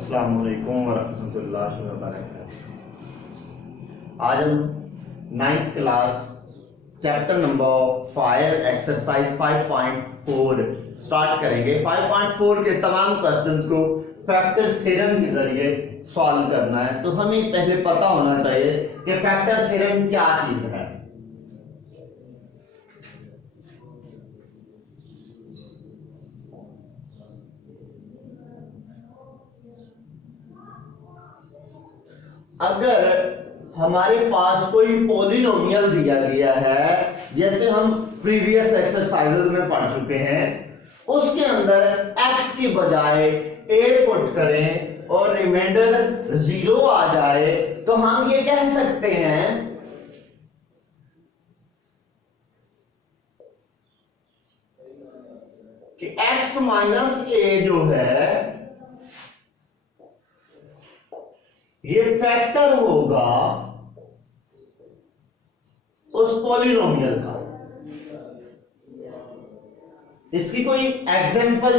अस्सलाम वालेकुम वरहमतुल्लाहि वबरकातुहू। आज हम 9th class chapter number 5 exercise 5.4 start करेंगे। 5.4 के तमाम क्वेश्चंस को फैक्टर थ्योरम के जरिए सॉल्व करना है। तो हमें पहले पता होना चाहिए कि फैक्टर थ्योरम क्या चीज है। अगर हमारे पास कोई पॉलिनोमियल दिया गया है, जैसे हम प्रीवियस एक्सरसाइजेज में पढ़ चुके हैं, उसके अंदर x की बजाय a पुट करें और रिमाइंडर 0 आ जाए, तो हम ये कह सकते हैं कि x माइनस a जो है ये फैक्टर होगा उस पॉलिनोमियल का। इसकी कोई एग्जांपल,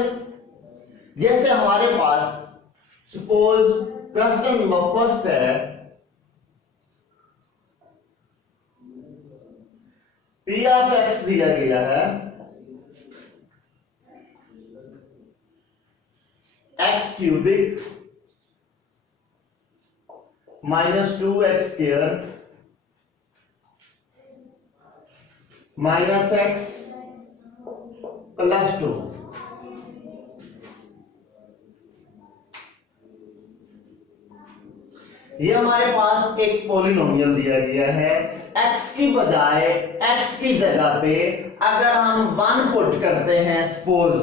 जैसे हमारे पास सपोज क्वेश्चन नंबर फर्स्ट है, p ऑफ x दिया गया है, x cubic minus 2x square minus x plus 2। ये हमारे पास एक पॉलिनोमियल दिया गया है। x की बजाय x की जगह पे अगर हम 1 पुट करते हैं सपोज,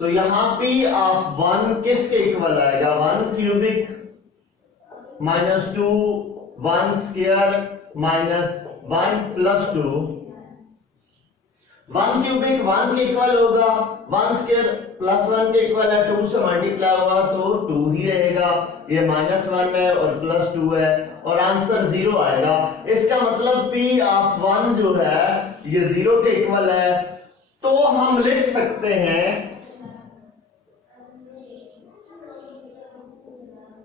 तो यहां p ऑफ 1 किसके इक्वल आएगा? 1 cubic minus 2 1 square minus 1 plus 2। 1 cubic 1 के इक्वल होगा, 1 स्क्वायर प्लस 1 के इक्वल है, 2 से मल्टीप्लाई होगा तो 2 ही रहेगा। ये माइनस 1 है और प्लस 2 है और आंसर 0 आएगा। इसका मतलब p ऑफ 1 जो है ये 0 के इक्वल है। तो हम लिख सकते हैं,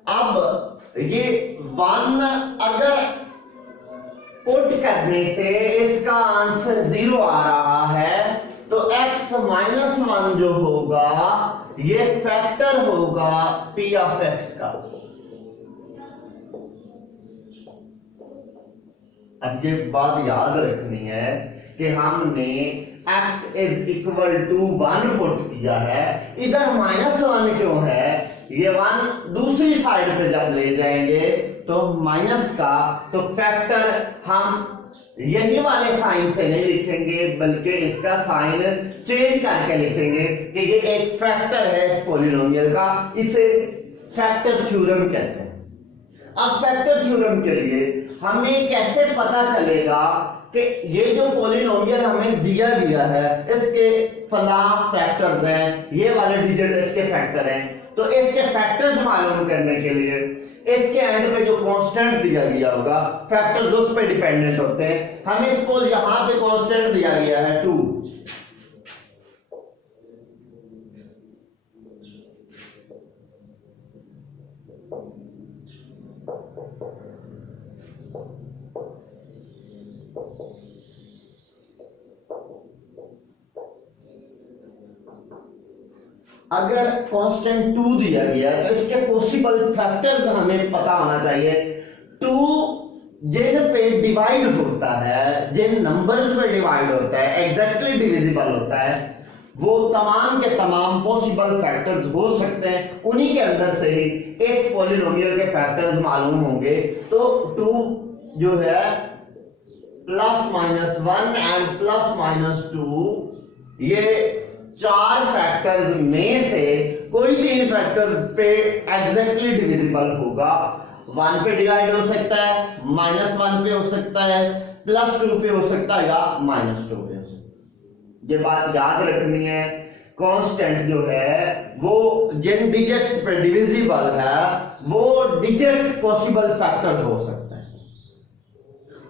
अब ये 1 अगर पुट करने से इसका आंसर 0 आ रहा है, तो x माइनस 1 जो होगा ये फैक्टर होगा p ऑफ x का। अब ये बात याद रखनी है कि हमने x is equal to 1 put किया है, इधर माइनस 1 क्यों है? ये 1 दूसरी साइड पे जब ले जाएंगे तो माइनस का, तो फैक्टर हम यही वाले साइन से नहीं लिखेंगे बल्कि इसका साइन चेंज करके लिखेंगे कि ये एक फैक्टर है इस पॉलिनोमियल का। इसे फैक्टर थ्योरम कहते हैं। अब फैक्टर थ्योरम के लिए हमें कैसे पता चलेगा कि ये जो पॉलिनोमियल हमें दिया गया है इसके फला फैक्टर्स हैं, ये वाले डिजिट इसके फैक्टर हैं। तो इसके फैक्टर्स मालूम करने के लिए इसके एंड पे जो कांस्टेंट दिया गया होगा, फैक्टर्स उस पे डिपेंडेंट होते हैं। हमें सपोज यहां पे कांस्टेंट दिया गया है 2, अगर कांस्टेंट 2 दिया गया है तो इसके पॉसिबल फैक्टर्स हमें पता होना चाहिए। 2 जिन पे डिवाइड होता है, जिन नंबर्स पे डिवाइड होता है, एग्जैक्टली डिविजिबल होता है, वो तमाम के तमाम पॉसिबल फैक्टर्स हो सकते हैं। उन्हीं के अंदर से ही इस पॉलिनोमियल के फैक्टर्स मालूम होंगे। तो 2 जो है plus minus 1 and plus minus 2, ये 4 फैक्टर्स में से कोई 3 फैक्टर्स पे एग्जैक्टली डिविजिबल होगा। 1 पे डिवाइड हो सकता है, -1 पे हो सकता है, +2 पे हो सकता है या -2 पे हो सकता है। ये बात याद रखनी है। कांस्टेंट जो है वो जिन डिजिट्स पे डिविजिबल है वो डिजिट्स पॉसिबल फैक्टर्स हो सकते हैं।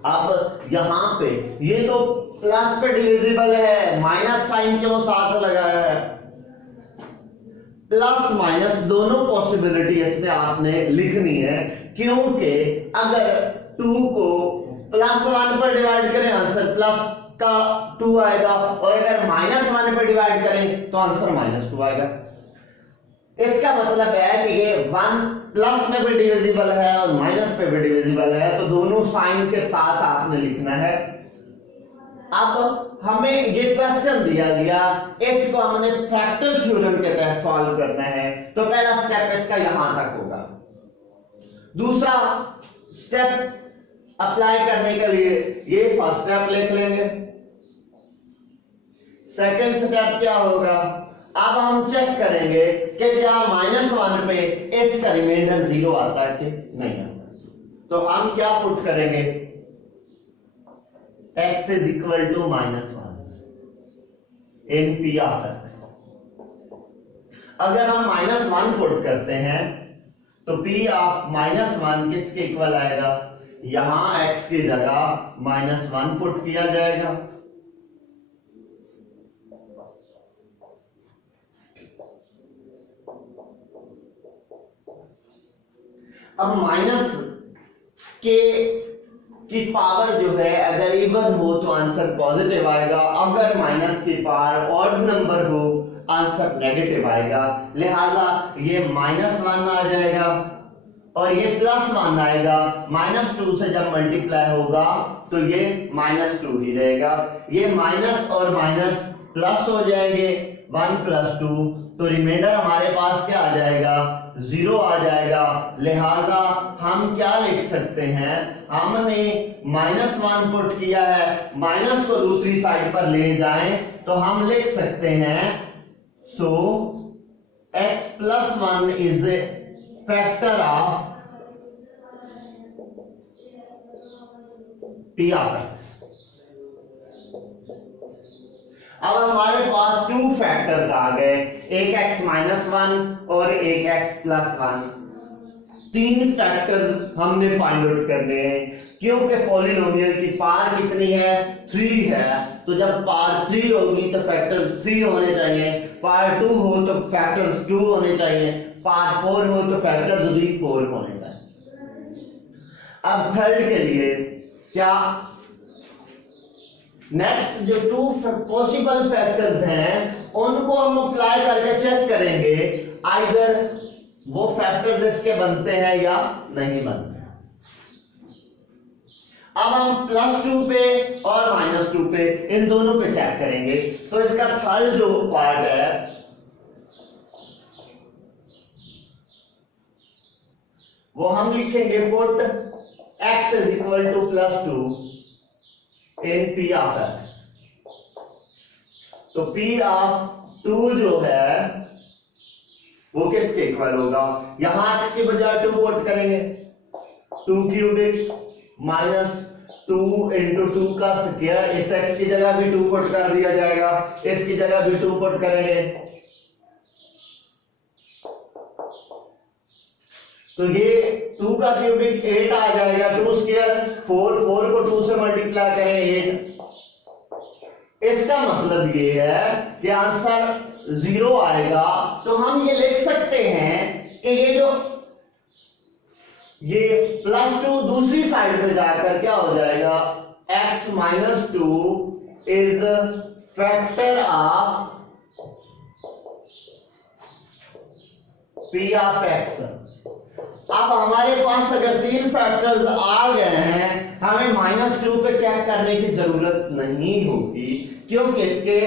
अब यहां पे ये तो प्लस पे डिविजिबल है, माइनस साइन क्यों साथ लगाया है? प्लस माइनस दोनों पॉसिबिलिटी इसमें आपने लिखनी है, क्योंकि अगर 2 को +1 पर डिवाइड करें आंसर प्लस का 2 आएगा, और अगर -1 पर डिवाइड करें तो आंसर -2 आएगा। इसका मतलब है कि ये 1 प्लस में भी डिविजिबल है और माइनस पे भी डिविजिबल है, तो दोनों साइन के साथ आपने लिखना है। अब हमें ये क्वेश्चन दिया गया, इसको हमने फैक्टर थ्योरम के तहत सॉल्व करना है, तो पहला स्टेप इसका यहां तक होगा। दूसरा स्टेप अप्लाई करने के लिए ये फर्स्ट स्टेप लिख लेंगे। सेकंड स्टेप क्या होगा? अब हम चेक करेंगे कि क्या -1 पे इसका रिमाइंडर 0 आता है कि नहीं आता। तो हम क्या पुट करेंगे? x is equal to -1 in p of x। अगर हम -1 पुट करते हैं तो p of -1 किसके इक्वल आएगा? यहां x की जगह -1 पुट किया जाएगा, अब माइनस के की पावर जो है अगर इवन हो तो आंसर पॉजिटिव आएगा, अगर माइनस की पावर ऑड नंबर हो आंसर नेगेटिव आएगा। लिहाजा ये -1 आ जाएगा और ये +1 आएगा। -2 से जब मल्टीप्लाई होगा तो ये -2 ही रहेगा। ये माइनस और माइनस प्लस हो जाएंगे, 1 + 2, तो रिमाइंडर हमारे पास क्या आ जाएगा? 0 आ जाएगा। लिहाजा हम क्या लिख सकते हैं? हमने -1 पुट किया है, माइनस को दूसरी साइड पर ले जाएं तो हम लिख सकते हैं सो x + 1 is a factor of p of x। अब हमारे पास 2 फैक्टर्स आ गए, एक x -1 और एक x + 1। 3 फैक्टर्स हमने फाइंड आउट करने हैं, क्योंकि पॉलिनोमियल की पावर कितनी है? 3 है, तो जब पावर 3 होगी तो फैक्टर्स 3 होने चाहिए, पावर 2 हो तो फैक्टर्स 2 होने चाहिए, पावर 4 हो तो फैक्टर्स भी 4 होने चाहिए। अब थर्ड के लिए क्या? नेक्स्ट जो 2 पॉसिबल फैक्टर्स हैं उनको हम अप्लाई करके चेक करेंगे आइदर वो फैक्टर्स इसके बनते हैं या नहीं बनते हैं। अब हम +2 पे और -2 पे इन दोनों पे चेक करेंगे। तो इसका थर्ड जो पार्ट है वो हम लिखेंगे put x is equal to +2 in p of x। तो p of 2 जो है वो किसके इक्वल होगा? यहां x की बजाय 2 पुट करेंगे, 2 क्यूबिक -2 × 2 का स्क्वायर, इस x की जगह भी 2 पुट कर दिया जाएगा, इसकी जगह भी 2 पुट करेंगे, तो ये 2 का क्यूबिक 8 आ जाएगा, 2 स्क्वायर 4, 4 को 2 से मल्टीप्लाई करें 8। इसका मतलब ये है कि आंसर 0 आएगा। तो हम ये लिख सकते हैं कि ये +2 दूसरी साइड पे जाकर क्या हो जाएगा? x - 2 is factor of p of x। अब हमारे पास अगर 3 फैक्टर्स आ गए हैं, हमें -2 पे चेक करने की जरूरत नहीं होगी, क्योंकि इसके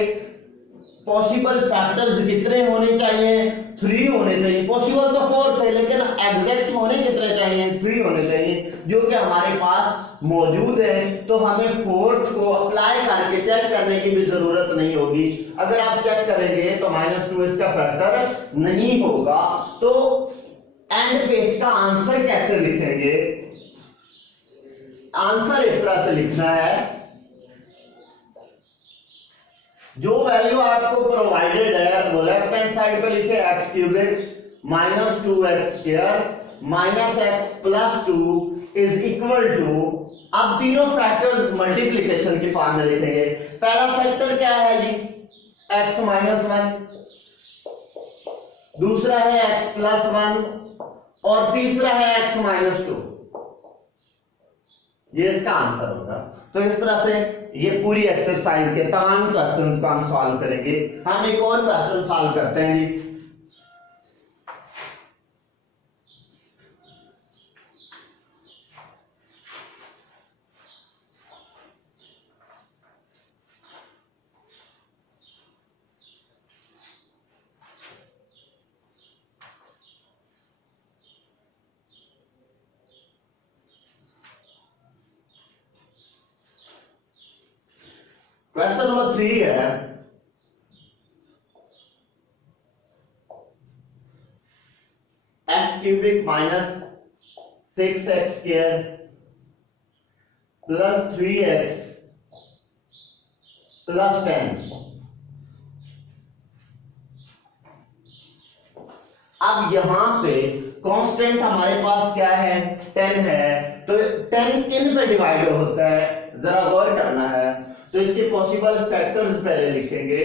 पॉसिबल फैक्टर्स कितने होने चाहिए? 3 होने चाहिए। पॉसिबल तो 4 थे, लेकिन एग्जैक्ट होने कितने चाहिए? 3 होने चाहिए, जो कि हमारे पास मौजूद है। तो हमें 4th को अप्लाई करके चेक करने की भी जरूरत नहीं होगी। अगर आप चेक करेंगे तो -2 इसका फैक्टर नहीं होगा। तो एंड पे इसका आंसर कैसे लिखेंगे? आंसर इस तरह से लिखना है, जो वैल्यू आपको प्रोवाइडेड है वो लेफ्ट हैंड साइड पे लिखे x³ -2x² minus x plus 2 is equal to, अब तीनों फैक्टर्स मल्टीप्लीकेशन की फॉर्म में लिखेंगे। पहला फैक्टर क्या है जी, x माइनस 1, दूसरा है x प्लस 1 और तीसरा है x माइनस 2। ये इसका आंसर होगा। तो इस तरह से ये पूरी एक्सरसाइज के तमाम क्वेश्चन को हम सॉल्व करेंगे। हम एक और क्वेश्चन सॉल्व करते हैं जी। क्वेश्चन नंबर 3 है, x cubic minus 6x square plus 3x plus 10। अब यहां पे कांस्टेंट हमारे पास क्या है, 10 है। तो 10 किन पे डिवाइड होता है जरा गौर करना है। तो इसके पॉसिबल फैक्टर्स पहले लिखेंगे।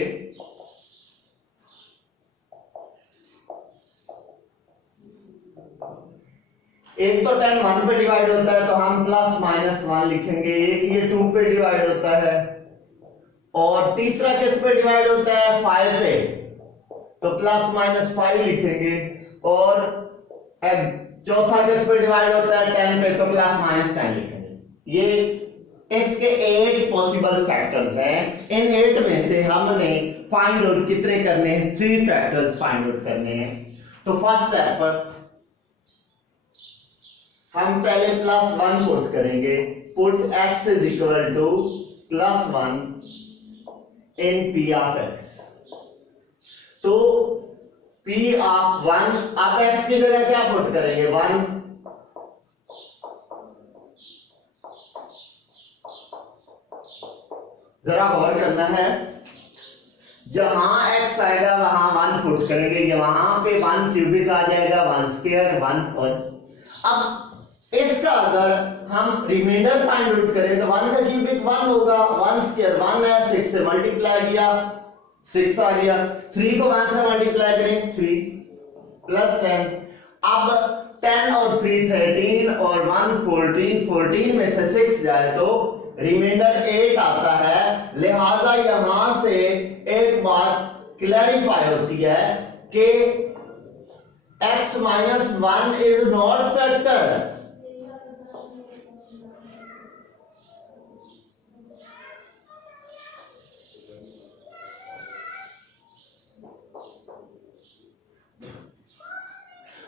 एक तो 10 1 पे डिवाइड होता है तो हम प्लस माइनस 1 लिखेंगे। एक ये 2 पे डिवाइड होता है और तीसरा किस पे डिवाइड होता है, 5 पे, तो प्लस माइनस 5 लिखेंगे। और चौथा किस पे डिवाइड होता है, 10 पे, तो प्लस माइनस 10 लिखेंगे। ये इसके 8 पॉसिबल फैक्टर्स हैं। इन 8 में से हमने फाइंड आउट कितने करने हैं, 3 फैक्टर्स फाइंड आउट करने हैं। तो फर्स्ट स्टेप पर हम पहले प्लस 1 पुट करेंगे। Put x is equal to plus 1 in p of x। तो p ऑफ 1, आप x की जगह क्या पुट करेंगे, 1। जरा गौर करना है, जहां x आएगा वहां 1 पुट करेंगे। ये वहां पे 1 क्यूबिक आ जाएगा, 1 स्क्वायर 1। और अब इसका अगर हम रिमाइंडर फाइंड आउट करें तो 1 का क्यूबिक 1 होगा, 1 स्क्वायर 1 है, 6 से मल्टीप्लाई किया 6 आ गया। 3 को 1 से मल्टीप्लाई करें 3 प्लस 10। अब 10 और 3 13 और 1 14, 14 में से 6 जाए तो रिमाइंडर 8 आता है। लिहाजा यहां से एक बात क्लैरिफाई होती है कि x minus 1 is not factor.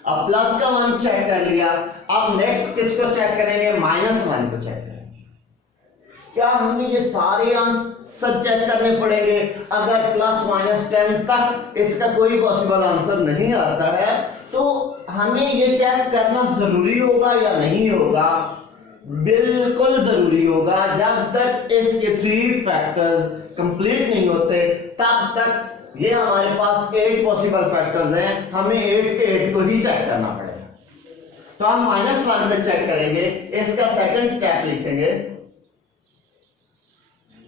अब प्लस का 1 चेक कर लिया। अब नेक्स्ट किसको चेक करेंगे, माइनस 1 को चेक करेंगे। क्या हमें ये सारे आंसर चेक करने पड़ेंगे? अगर प्लस माइनस 10 तक इसका कोई पॉसिबल आंसर नहीं आता है तो हमें ये चेक करना जरूरी होगा या नहीं होगा? बिल्कुल जरूरी होगा। जब तक इसके 3 फैक्टर्स कंप्लीट नहीं होते तब तक ये हमारे पास 8 पॉसिबल फैक्टर्स हैं, हमें 8 के 8 को ही चेक करना पड़ेगा। तो हम माइनस 1 पे चेक करेंगे। इसका सेकंड स्टेप लिखेंगे,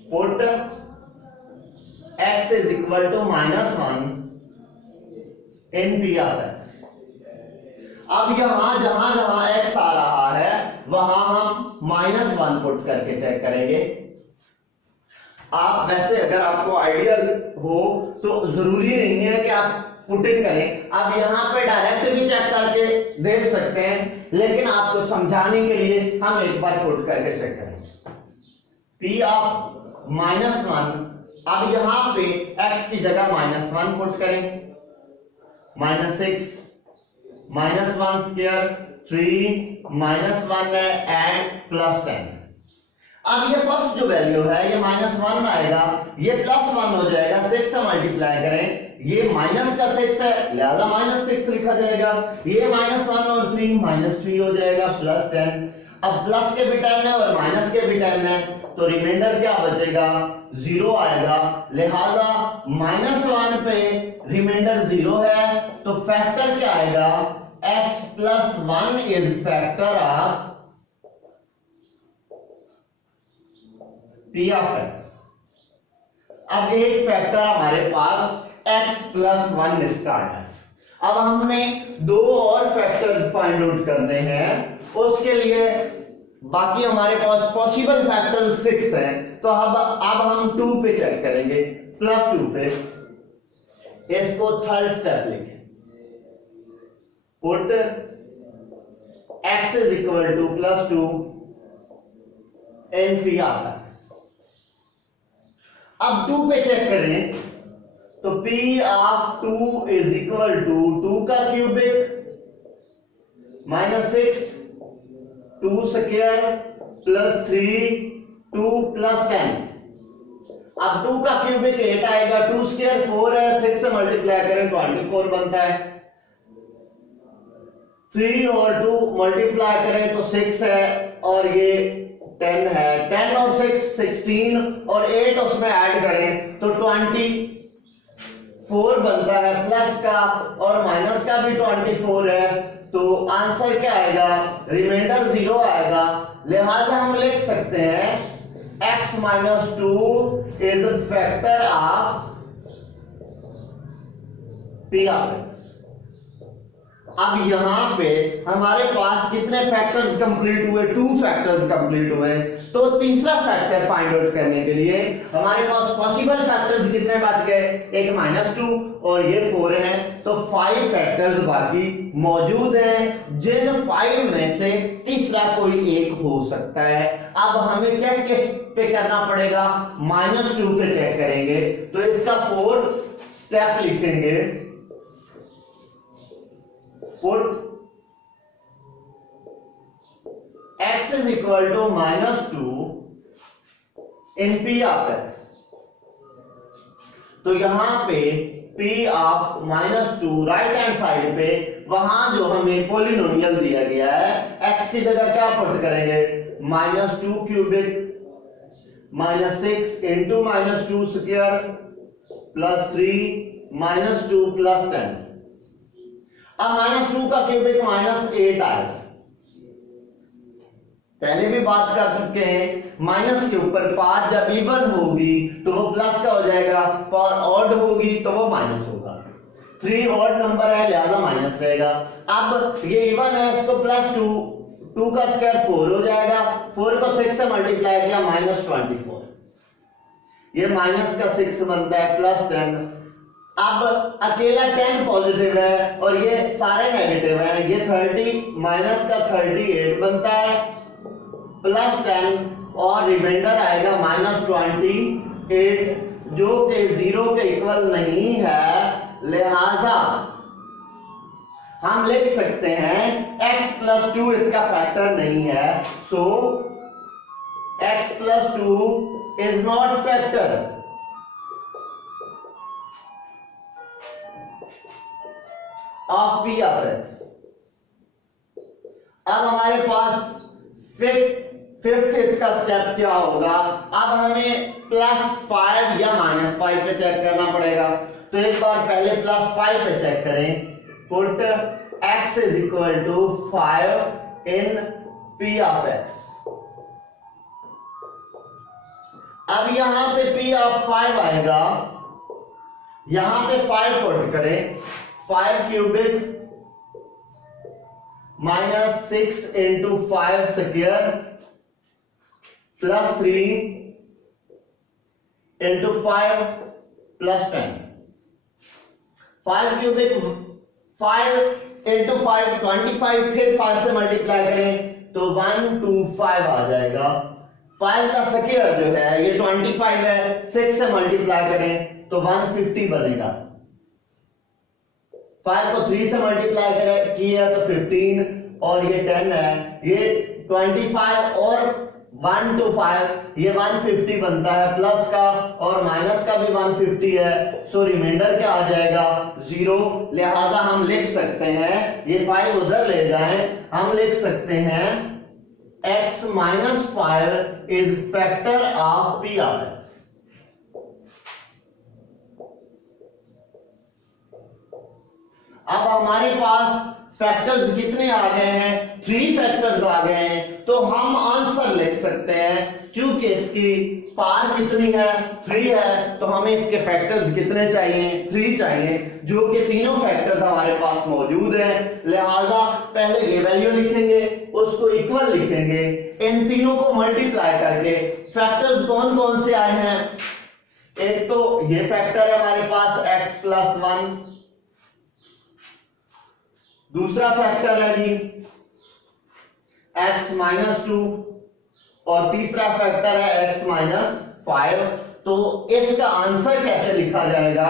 put x is equal to minus 1 in p of x। अब यहां जहां जहां x आ रहा है वहां हम माइनस 1 पुट करके चेक करेंगे। आप वैसे अगर आपको आइडियल हो तो जरूरी नहीं है कि आप पुटिंग करें, आप यहां पे डायरेक्ट भी चेक करके देख सकते हैं, लेकिन आपको समझाने के लिए हम एक बार पुट करके चेक करेंगे। p ऑफ माइनस 1, अब यहां पे x की जगह माइनस 1 पुट करें, माइनस 6 माइनस 1 स्क्वायर 3 माइनस 1 है एंड प्लस 10। अब ये फर्स्ट जो वैल्यू है ये माइनस 1 आएगा, ये प्लस 1 हो जाएगा, 6 से मल्टीप्लाई करें, ये माइनस का 6 है लिहाजा माइनस 6 लिखा जाएगा। ये माइनस 1 और 3 माइनस 3 हो जाएगा प्लस 10। अब प्लस के भी 10 है और माइनस के भी 10 है तो रिमाइंडर क्या बचेगा, 0 आएगा। लिहाजा माइनस 1 पे रिमाइंडर 0 है तो फैक्टर क्या आएगा, x plus 1 is factor of p of x। अब एक फैक्टर हमारे पास x plus 1 इसका है। अब हमने दो और फैक्टर्स फाइंड आउट करने हैं, उसके लिए बाकी हमारे पास पॉसिबल फैक्टर 6 है, तो अब हम 2 पे चेक करेंगे, प्लस 2 पे। इसको थर्ड स्टेप लिखें, put x is equal to plus 2 in p of x। अब 2 पे चेक करें तो p ऑफ 2 इज इक्वल टू 2 का cubic minus 6 2 square plus 3 2 plus 10। अब 2 का क्यूबिक 8 आएगा, 2 स्क्वायर 4 है, 6 से मल्टीप्लाई करें 24 बनता है, 3 और 2 मल्टीप्लाई करें तो 6 है और ये 10 है, 10 और 6 16 और 8 उसमें ऐड करें तो 24 बनता है, प्लस का और माइनस का भी 24 है, तो आंसर क्या आएगा, रिमाइंडर 0 आएगा। लिहाजा हम लिख सकते हैं x minus 2 is a factor of p of x। अब यहां पे हमारे पास कितने फैक्टर्स कंप्लीट हुए, 2 फैक्टर्स कंप्लीट हुए, तो तीसरा फैक्टर फाइंड आउट करने के लिए हमारे पास पॉसिबल फैक्टर्स कितने बच गए, एक -2 और ये 4 है, तो 5 फैक्टर्स बाकी मौजूद हैं, जिन 5 में से तीसरा कोई एक हो सकता है। अब हमें चेक किस पे करना पड़ेगा, -2 पे चेक करेंगे, तो इसका 4th स्टेप लिखेंगे, put x is equal to -2 in p of x। तो यहां पे p of -2 right hand side पे वहां जो हमें पॉलिनोमियल दिया गया है, x की जगह क्या पुट करेंगे, -2 cubic -6 into -2 square plus 3 -2 plus 10। अब -2 का क्यूबिक -8 आएगा, पहले भी बात कर चुके हैं, माइनस के ऊपर 5 जब इवन होगी तो वो प्लस का हो जाएगा, और ऑड होगी तो वो माइनस होगा। 3 ऑड नंबर है लिहाजा माइनस रहेगा। अब ये इवन है, इसको +2 2 का स्क्वायर 4 हो जाएगा, 4 को 6 से मल्टीप्लाई किया -24, ये माइनस का 6 बनता है प्लस 10। अब अकेला 10 पॉजिटिव है और ये सारे नेगेटिव हैं, ये 30 माइनस का 38 बनता है प्लस 10 और रिमाइंडर आएगा -28 जो कि 0 के इक्वल नहीं है, लिहाजा हम लिख सकते हैं x plus 2 इसका फैक्टर नहीं है, सो x plus 2 is not factor of p of x। अब हमारे पास फिफ्थ इसका स्टेप क्या होगा, अब हमें +5 या -5 पे चेक करना पड़ेगा, तो एक बार पहले +5 पे चेक करें, put x is equal to 5 in p of x। अब यहां पे p of 5 आएगा, यहां पे 5 पुट करें, 5 cubic -6 into 5 square plus 3 into 5 plus 10। 5 cubic 5 into 5 25, फिर 5 से मल्टीप्लाई करें तो 125 आ जाएगा। 5 का स्क्वायर जो है ये 25 है, 6 से मल्टीप्लाई करें तो 150 बनेगा। 5 को 3 से मल्टीप्लाई करें किया तो 15 और ये 10 है, ये 25 और 1 to 5 ये 150 बनता है, प्लस का और माइनस का भी 150 है, सो रिमाइंडर क्या आ जाएगा 0। लिहाजा हम लिख सकते हैं, ये 5 उधर ले जाएं, हम लिख सकते हैं x minus 5 is factor of p of x। अब हमारे पास फैक्टर्स कितने आ गए हैं, 3 फैक्टर्स आ गए हैं, तो हम आंसर लिख सकते हैं। क्योंकि इसकी पावर कितनी है, 3 है, तो हमें इसके फैक्टर्स कितने चाहिए, 3 चाहिए, जो कि तीनों फैक्टर्स हमारे पास मौजूद हैं। लिहाजा पहले ये वैल्यू लिखेंगे, उसको इक्वल लिखेंगे, इन तीनों को मल्टीप्लाई करके फैक्टर्स कौन कौन से आए हैं, एक तो ये फैक्टर है हमारे पास x+1, दूसरा फैक्टर है जी x-2 और तीसरा फैक्टर है x-5। तो इसका आंसर कैसे लिखा जाएगा,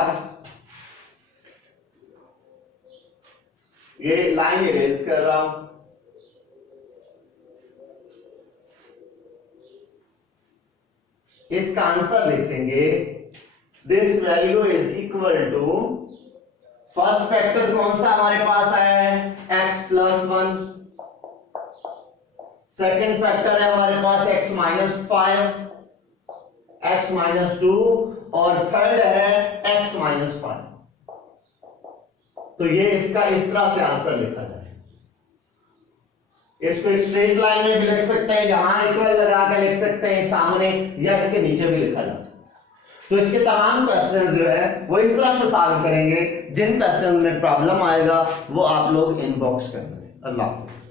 ये लाइन इरेज कर रहा हूं। इसका आंसर लिखेंगे this value is equal to, first factor कौन सा हमारे पास आया है, x+1, सेकेंड फैक्टर है हमारे पास x-5, x-2 और थर्ड है x-5। तो ये इसका इस तरह से आंसर लिखा जाए। इसको स्ट्रेट लाइन में भी लिख सकते हैं, यहां इक्वल लगा के लिख सकते हैं सामने, या इसके नीचे भी लिखा जा सकता है। तो इसके तमाम क्वेश्चन जो है वो इस तरह से सॉल्व करेंगे। जिन क्वेश्चन में प्रॉब्लम आएगा वो आप लोग इनबॉक्स कर दें। अल्लाह हाफिज़।